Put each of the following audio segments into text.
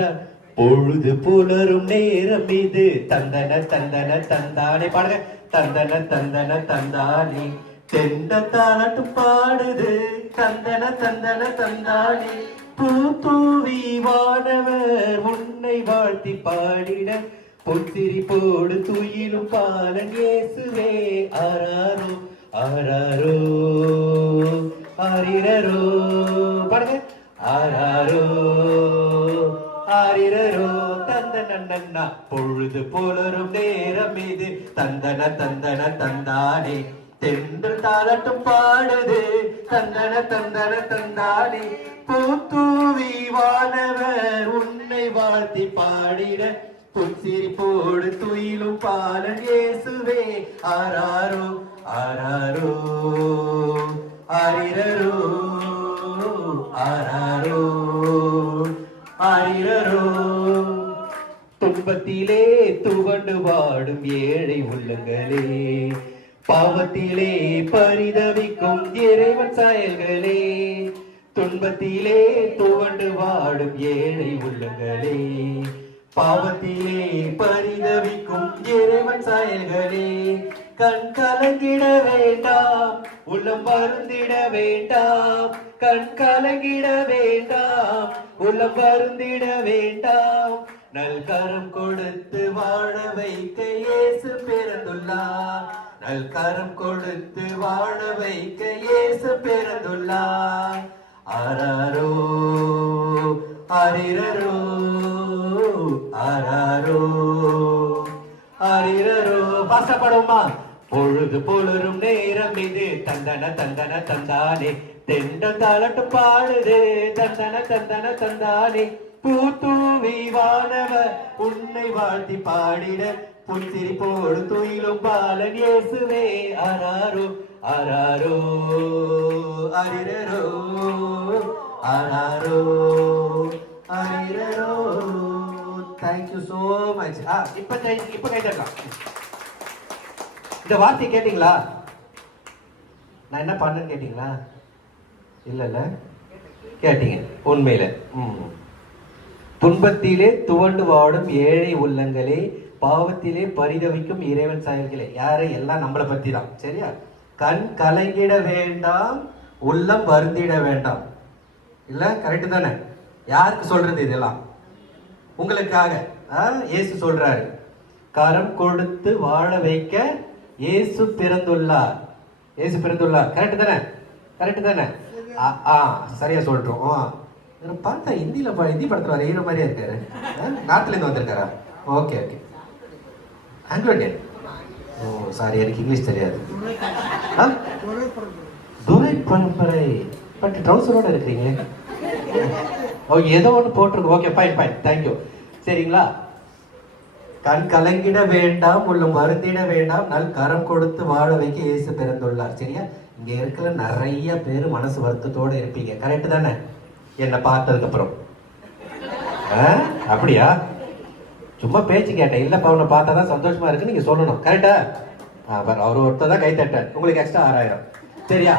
Star. பொழுது புலரும் நேரம் இது தந்தன தந்தன தந்தானே பாடுங்க. தந்தன தந்தன தந்தானே தெண்ட தாளாட்டும் பாடுது தந்தன தந்தன தந்தானே. பூத்தூவி வானவர் உன்னை வாழ்த்தி பாடிட பொத்திரி போடு துயிலும் பாலன் இயேசுவே. ஆராரோ ஆராரோ ஆரிரரோ பாடுங்க. ஆராரோ ஆரிரரோ தந்தன. பொழுது புலரும் நேரம் இது தந்தன தந்தன தந்தானே தென்றல் தாளட்டும் பாடுது தந்தன தந்தன தந்தானே. பூத்தூவி வானவர் உன்னை வாழ்த்தி பாடிட புன்சிரி போடு துயிலும் பாலன் இயேசுவே. ஆராரோ ஆராரோ ஆரிரரோ ஆராரோ ஆரிரரோ. துன்பத்திலே துவண்டு வாடும் ஏழை உள்ளங்களே பாவத்திலே பரிதவிக்கும் இறைவன் சாயல்களே. துன்பத்திலே துவண்டு வாடும் ஏழை உள்ளங்களே பாவத்திலே பரிதவிக்கும் இறைவன் சாயல்களே. கண் கலங்கிட வேண்டாம் உள்ளம் வருந்திட வேண்டாம். கண் கலங்கிட வேண்டாம் உள்ளம் வருந்திட வேண்டாம். நல்கரம் கொடுத்து வாழ வைக்க இயேசு பிறந்துள்ளார். நல்கரம் கொடுத்து வாழ வைக்க இயேசு பிறந்துள்ளார். ஆராரோ ஆரிரரோ ஆராரோ ஆரிரரோ. பாசப்படுமா. பொழுது புலரும் நேரம் இது தந்தன தந்தன தந்தானே தெண்டல் தாளட்டும் பாடுது தந்தன தந்தன தந்தானே. பூத்தூவி வானவர் உன்னை வாழ்த்தி பாடிட புன்சிரி போடு துயிலும் பாலன் இயேசுவே. ஆராரோ ஆராரோ ஆரிரரோ ஆராரோ ஆரிரரோ. Thank you so much. இப்ப கை தட்டலாம். இந்த வார்த்தை கேட்டீங்களா? நான் என்ன பண்ணேன்னு கேட்டீங்களா? இல்ல கேட்டீங்க உண்மையில. துன்பத்திலே துவண்டு வாடும் ஏழை உள்ளங்களே பாவத்திலே பரிதவிக்கும் இறைவன் சாயல்களே. யாரை? எல்லாம் நம்மளை பத்தி தான். சரியா? கண் கலங்கிட வேண்டாம் உள்ளம் வருந்திட வேண்டாம். இல்ல கரெக்டு தானே? யாருக்கு சொல்றது இதெல்லாம்? உங்களுக்காக இயேசு சொல்றாரு. கரம் கொடுத்து வாழ வைக்க இயேசு பிறந்துள்ளார். இயேசு பிறந்துள்ளார். கரெக்ட் தானே? கரெக்ட் தானே? சரியா சொல்றோம். பார்த்தா ஹிந்தி படத்துல வர ஹீரோ மாதிரியா இருக்காரு. நாட்டுல இருந்து வந்திருக்காரா? Okay okay. Anglo Indian. Oh sorry, எனக்கு இங்கிலீஷ் தெரியாது. துரை பரம்பரை. பட் ட்ரௌசரோட இருக்கிறீங்க. ஓ ஏதோ ஒன்று போட்டிருக்கு. Okay fine fine, thank you. சரிங்களா? கண் கலங்கிட வேண்டாம் உள்ளம் வருந்திட வேண்டாம் நல் கரம் கொடுத்து வாழ வைக்க இயேசு பிறந்துள்ளார். சரியா? இங்க இருக்கிற நிறைய பேர் மனசு வருத்தத்தோட இருப்பீங்க. கரெக்ட் தானே? என்னை பார்த்ததுக்கு அப்புறம். அப்படியா? சும்மா பேச்சு கேட்டேன். இல்லப்பா உன்னை பார்த்தா தான் சந்தோஷமா இருக்குன்னு நீங்க சொல்லணும். கரெக்டா? அவர் ஒருத்தர் தான் கை தட்டார். உங்களுக்கு எக்ஸ்ட்ரா 6000. சரியா?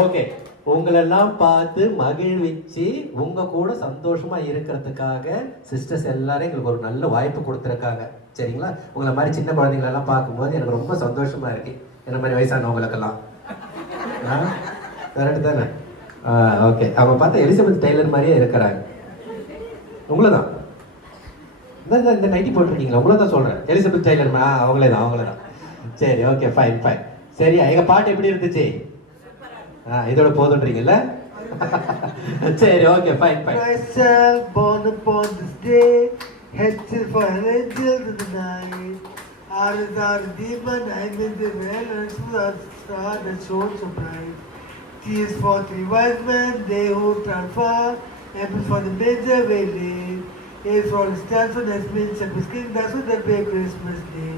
ஓகே. உங்களெல்லாம் பார்த்து மகிழ்விச்சு உங்க கூட சந்தோஷமா இருக்கிறதுக்காக சிஸ்டர்ஸ் எல்லாரும் எங்களுக்கு ஒரு நல்ல வாய்ப்பு கொடுத்துருக்காங்க. சரிங்களா? உங்களை மாதிரி சின்ன குழந்தைங்களெல்லாம் பார்க்கும்போது எனக்கு ரொம்ப சந்தோஷமா இருக்கு. என்ன மாதிரி வயசானவங்களுக்கெல்லாம். கரெக்ட் தானே? ஓகே. அவங்க பார்த்தா எலிசபெத் டெய்லர் மாதிரியே இருக்கிறாங்க. உங்களை தான் இந்த நைட்டி போட்டிருக்கீங்களா? உங்களை தான் சொல்றேன். எலிசபெத் டெய்லர் அவங்களே தான். சரி ஓகே ஃபைன் ஃபைன். சரியா? எங்க பாட்டு எப்படி இருந்துச்சு? இதோட போதுன்றீங்கல்ல? சரி okay fine fine. Myself born upon this day, headed for an angel in the night. Eyes are demon, I'm in the well, and the star that shone so bright. Tears for 3 wise men, they who travel far, and for the major valley. Yes, for the stands on has been Shepherd's King, that's what that be Christmas Day.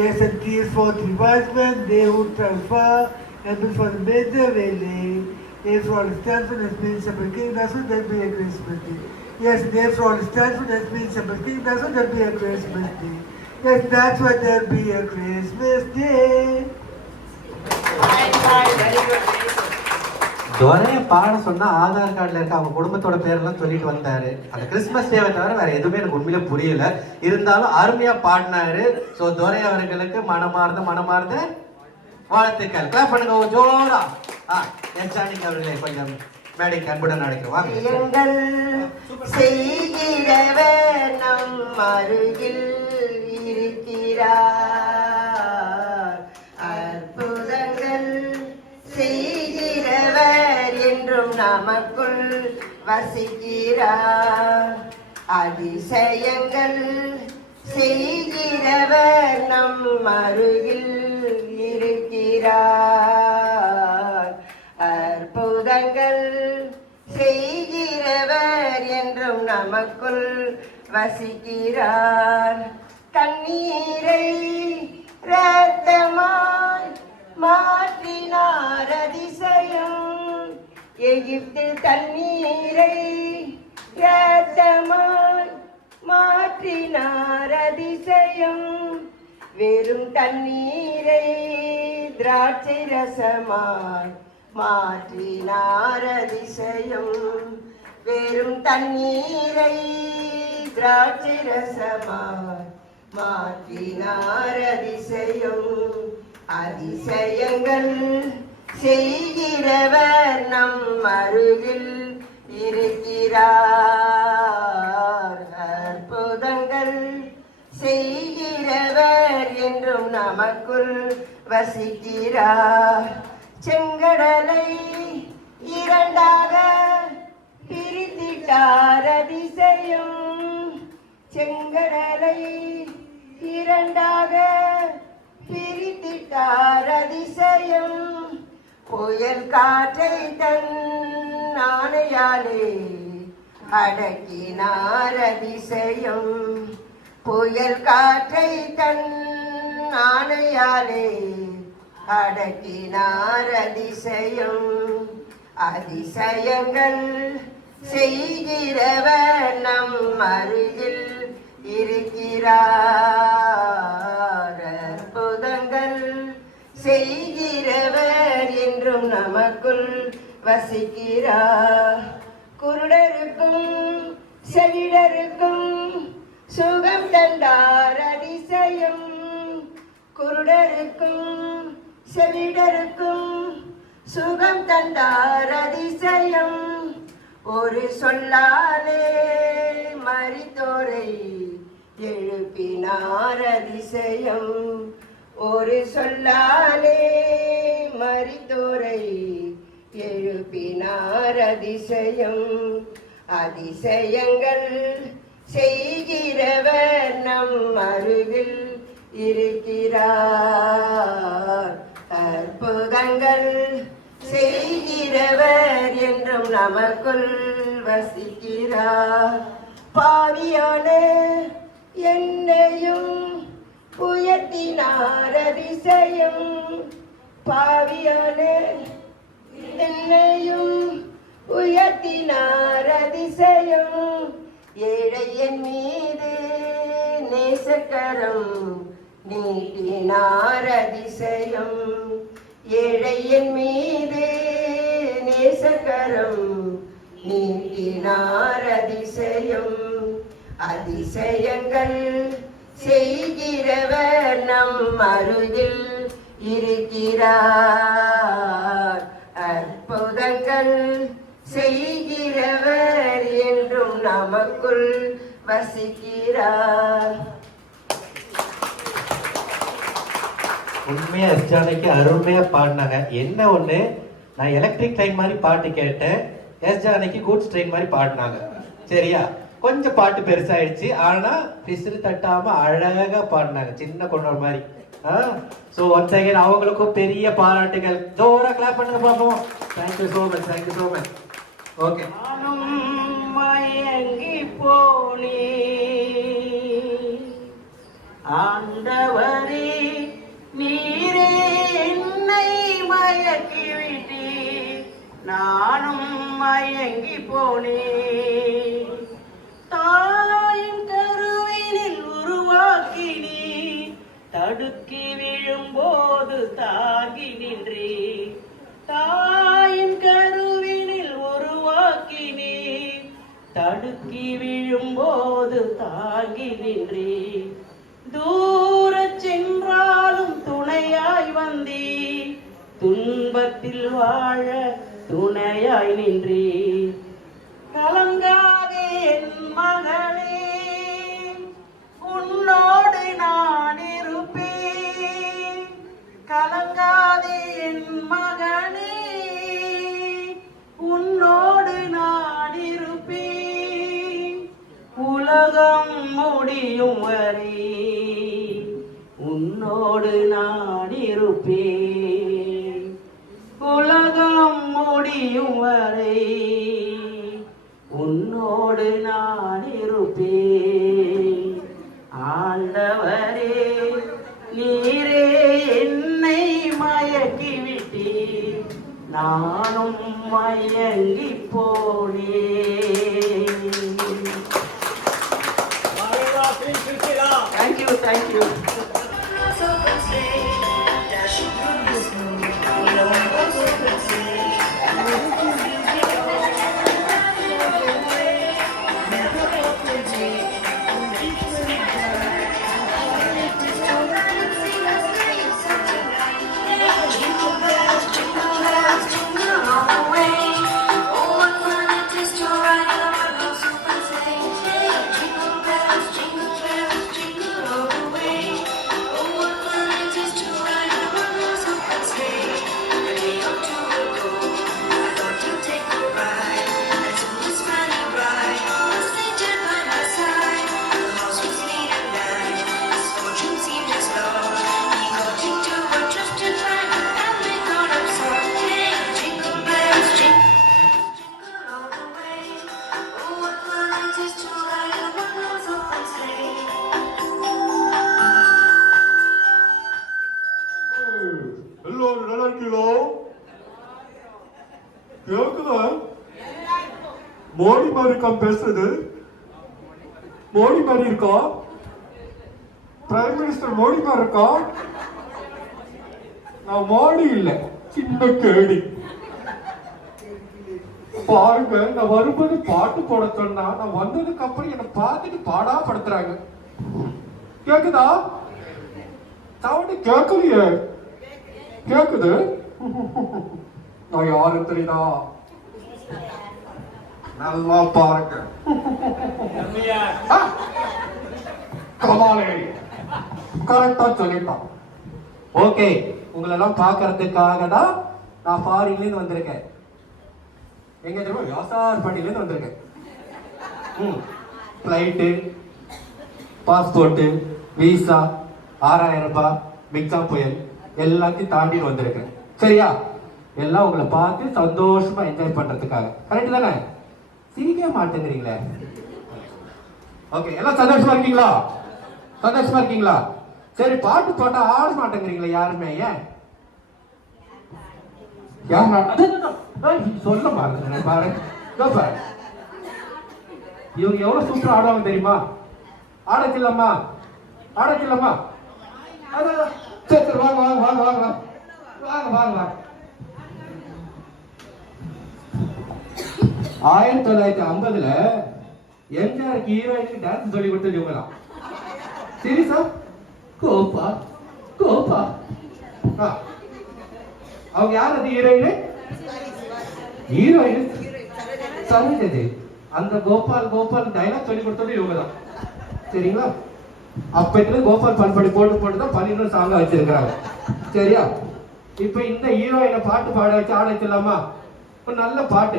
Yes, and tears for 3 wise men, they who travel far, and for the major valley. Yes, for the stands on has been Shepherd's King, that's what that be a Christmas Day. Yes, yes, for the stands on has been Shepherd's King, that's what that be a Christmas Day. Yes, that's what there be a Christmas Day. துரைய பாட சொன்னா ஆதார் கார்டுல இருக்க அவங்க குடும்பத்தோட பேரெல்லாம் சொல்லிட்டு வந்தாரு. அந்த கிறிஸ்துமஸ் டேவை தவிர வேற எதுவுமே எனக்கு உண்மையில புரியல. இருந்தாலும் அருமையா பாடினாரு. ஸோ துரை அவர்களுக்கு மனமார்ந்த வாழ்த்துக்கள். கிளாப் பண்ணுங்க ஜோரா. எஸ் ஜானகி அவர்களே கொஞ்சம் மேடைக்கு அன்புடன் அழைக்கிறோம். செய்கிறவர் நம் அருகில் இருக்கிறார். அற்புதங்கள் செய்கிறவர் என்றும் நமக்குள் வசிக்கிறார். அதிசயங்கள் செய்கிறவர் நம் அருகில் இருக்கிறார். அற்புதங்கள் செய்கிறவர் என்றும் நமக்குள் வசிக்கிறார். தண்ணீரை இரத்தமாய் மாற்றினார் அதிசயம். எகிப்தில் தண்ணீரை இரத்தமாய் மாற்றினார் அதிசயம். வெறும் தண்ணீரை திராட்சை ரசமாய் மாற்றினார் அதிசயம். வெறும் தண்ணீரை திராட்சை ரசமாய் மாற்றினார் அதிசயம். அதிசயங்கள் செய்கிறவர் நம் அருகில் இருக்கிறார். அற்புதங்கள் செய்கிறவர் என்றும் நமக்குள் வசிக்கிறார். செங்கடலை இரண்டாக பிரித்திட்டார் அதிசயம். செங்கடலை இரண்டாக பிரித்திட்டார் அதிசயம். புயல் காற்றை தன் ஆணையாலே அடக்கினார் அதிசயம். புயல் காற்றை தன் ஆணையாலே அடக்கினார் அதிசயம். அதிசயங்கள் செய்கிறவர் நம் அருகில் இருக்கிறார். அற்புதங்கள் செய்கிறவர் என்றும் நமக்குள் வசிக்கிறார். குருடருக்கும் செவிடருக்கும் சுகம் தந்தார் அதிசயம். குருடருக்கும் செவிடருக்கும் சுகம் தந்தார் அதிசயம். ஒரு சொல்லாலே மரித்தோரை எழுப்பினார் அதிசயம். ஒரு சொல்லாலே மரித்தோரை எழுப்பினார் அதிசயம். அதிசயங்கள் செய்கிறவர் நம் அருகில் இருக்கிறார். அற்புதங்கள் செய்கிறவர் என்றும் நமக்குள் வசிக்கிறார். பாவியான என்னையும் உயர்த்தினார் அதிசயம். பாவியான என்னையும் உயர்த்தினார் அதிசயம். ஏழையின் மீது நேசக்கரம் நீட்டினார் அதிசயம். ஏழையின் மீது நேசக்கரம் நீட்டினார் அதிசயம். அதிசயங்கள் செய்கிறவர் நம் அருகில் இருக்கிறார். அற்புதங்கள் செய்கிறவர் என்றும் நமக்குள் வசிக்கிறார். உண்மையா எஸ் ஜானகி அருமையா பாடினாங்க. என்ன ஒண்ணு, நான் எலக்ட்ரிக் ட்ரெயின் மாதிரி பாட்டு கேட்டேன், எஸ் ஜானகி கூட்ஸ் ட்ரெயின் மாதிரி பாடினாங்க. சரியா, கொஞ்சம் பாட்டு பெருசாயிடுச்சு, ஆனா பிசிறு தட்டாம அழகா பாடினாங்க, சின்ன கொண்டோர் மாதிரி. ஸோ ஒன்ஸ் அகைன் அவங்களுக்கும் பெரிய பாராட்டுகள். ஜோரா கிளாப் பண்ணுங்க பாப்போம். Thank you so much, thank you so much. Okay. மயங்கி போனே ஆண்டவரே, நீரே என்னை மயக்கி விட்டீர், நானும் மயங்கி போனேன். தாயின் கருவினில் உருவாக்கினீ, தடுக்கி விழும்போது தாங்கி நின்றே. தாயின் கரு விழும்போது தாங்கி நின்றே தூரச் சென்றாலும் துணையாய் வந்தே துன்பத்தில் வாழ துணையாய் நின்றே கலங்காதே என் மகளே உன்னோடு நான் இருப்பேன் கலங்காதே என் மகனே உன்னோடு நான் இருப்பேன் உலகம் முடியும் வரை உன்னோடு நான் இருப்பேன் உலகம் முடியும் வரை உன்னோடு நான் இருப்பேன் ஆண்டவரே நீரே என்னை மயக்கி விட்டீர் நானும் மயங்கி போனேன். Thank you. எல்லாரும் நல்லா இருக்கீங்களோ? கேக்குதா? மோடி மாதிரி இருக்கா பேசுறது? மோடி மாதிரி இருக்கா? பிரைம் மினிஸ்டர் மோடி மாதிரி இருக்கா? நான் மோடி இல்ல, சின்ன கேடி. பாருங்க, நான் வரும்போது பாட்டு போட சொன்னா நான் வந்ததுக்கு அப்புறம் என்னை பார்த்துட்டு பாடா படுத்துறாங்க. கேக்குதா? சவுண்டு கேட்கலையே. கேக்குது? நான் யாரு தெரியுதா? நல்லா பாருங்க. கமாலே கரெக்டா சொல்லிட்டான். ஓகே, உங்களெல்லாம் பார்க்கறதுக்காக தான் நான் ஃபாரின்ல இருந்து வந்திருக்கேன். எங்க தெரியுமா? வியாசார்பாடியில இருந்து வந்திருக்கேன். ஃப்ளைட்டு, பாஸ்போர்ட்டு, விசா, 6000 ரூபாய், மிக்சா புயல் எல்லாத்தையும் தாண்டிட்டு வந்திருக்கேன். சரியா? எல்லாம் உங்களை பார்த்து சந்தோஷமா என்ஜாய் பண்றதுக்காக. கரெக்ட் தானே? சிரிக்க மாட்டேங்கிறீங்களே. ஓகே, எல்லாம் சந்தோஷமா இருக்கீங்களா? சந்தோஷமா இருக்கீங்களா? சரி, பாட்டு போட்டா ஆட மாட்டேங்கிறீங்களா யாருமே? ஏன் சொல்ல பாருங்க. பாரு, இவங்க எவ்வளவு சூப்பரா ஆடுவாங்க தெரியுமா? ஆடச்சில்லம்மா, ஆடச்சில்லம்மா. சரி, வாங்க வாங்க வாங்க வாங்க வாங்க வாங்க வாங்க. 1950ல எம்ஜிஆருக்கு ஹீரோயினுக்கு டான்ஸ் சொல்லி கொடுத்தது இவங்க தான். சீரியஸா? கோபா கோபா. அவங்க யார்? அது ஹீரோயின். ஹீரோயின் சரோஜதி. அந்த கோபால் கோபால் டைலாக் சொல்லி கொடுத்தது இவங்க தான். சரிங்களா? அப்ப கோபால் பண்படி போட்டு போட்டு தான் 12 சாங்கா வச்சிருக்காங்க. சரியா? இப்ப இந்த ஹீரோயினை பாட்டு பாட வச்சு ஆட வச்சிடலாமா? நல்ல பாட்டு,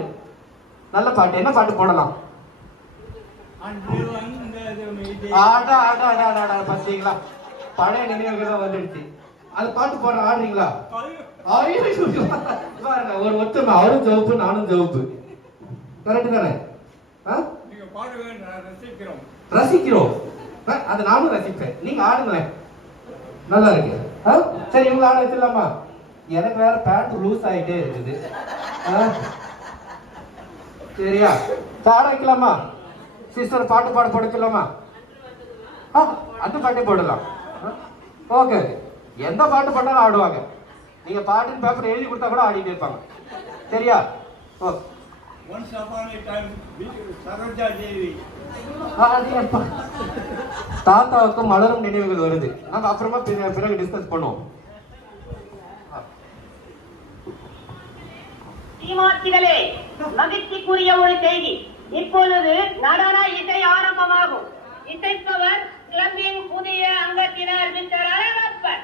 நல்ல பாட்டு. என்ன பாட்டு போடலாம்? பாத்தீங்களா? பழைய நினைவுகள் தான் வந்துடுச்சு. அது பாட்டு போடுற ஆடுறீங்களா? பாருங்க, ஒரு ஒத்துமை. அவரும் ஜவுப்பு, நானும் ஜவுப்பு. கரெக்ட் தானே? ரசிக்கிறோம். அது நானும் ரசிப்பேன். நீங்க ஆடுங்களேன், நல்லா இருக்கு. சரி, இவங்க ஆட வச்சிடலாமா? எனக்கு வேற பேண்ட் லூஸ் ஆகிட்டே இருக்குது. சரியா? ஆட வைக்கலாமா? சிஸ்டர் பாட்டு பாட போடலாமா? அந்த பாட்டே போடலாம். ஓகே, எந்த பாட்டு பாட்டாலும் ஆடுவாங்க. நீங்க பாட்டுன்னு பேப்பர் எழுதி கொடுத்தா கூட ஆடிட்டு இருப்பாங்க. சரியா? Okay, Once upon a time, Saroja Devi. தாத்தாவுக்கு மலரும் நினைவுகள் வருது. நம்ம அப்புறமா பிறகு டிஸ்கஸ் பண்ணுவோம். சீமாத்திகளே, மகிழ்ச்சிக்குரிய ஒரு செய்தி. இப்பொழுது நடன இசை ஆரம்பமாகும். இசைப்பவர் கிளம்பின் புதிய அங்கத்தினர் மிஸ்டர் அழகப்பன்.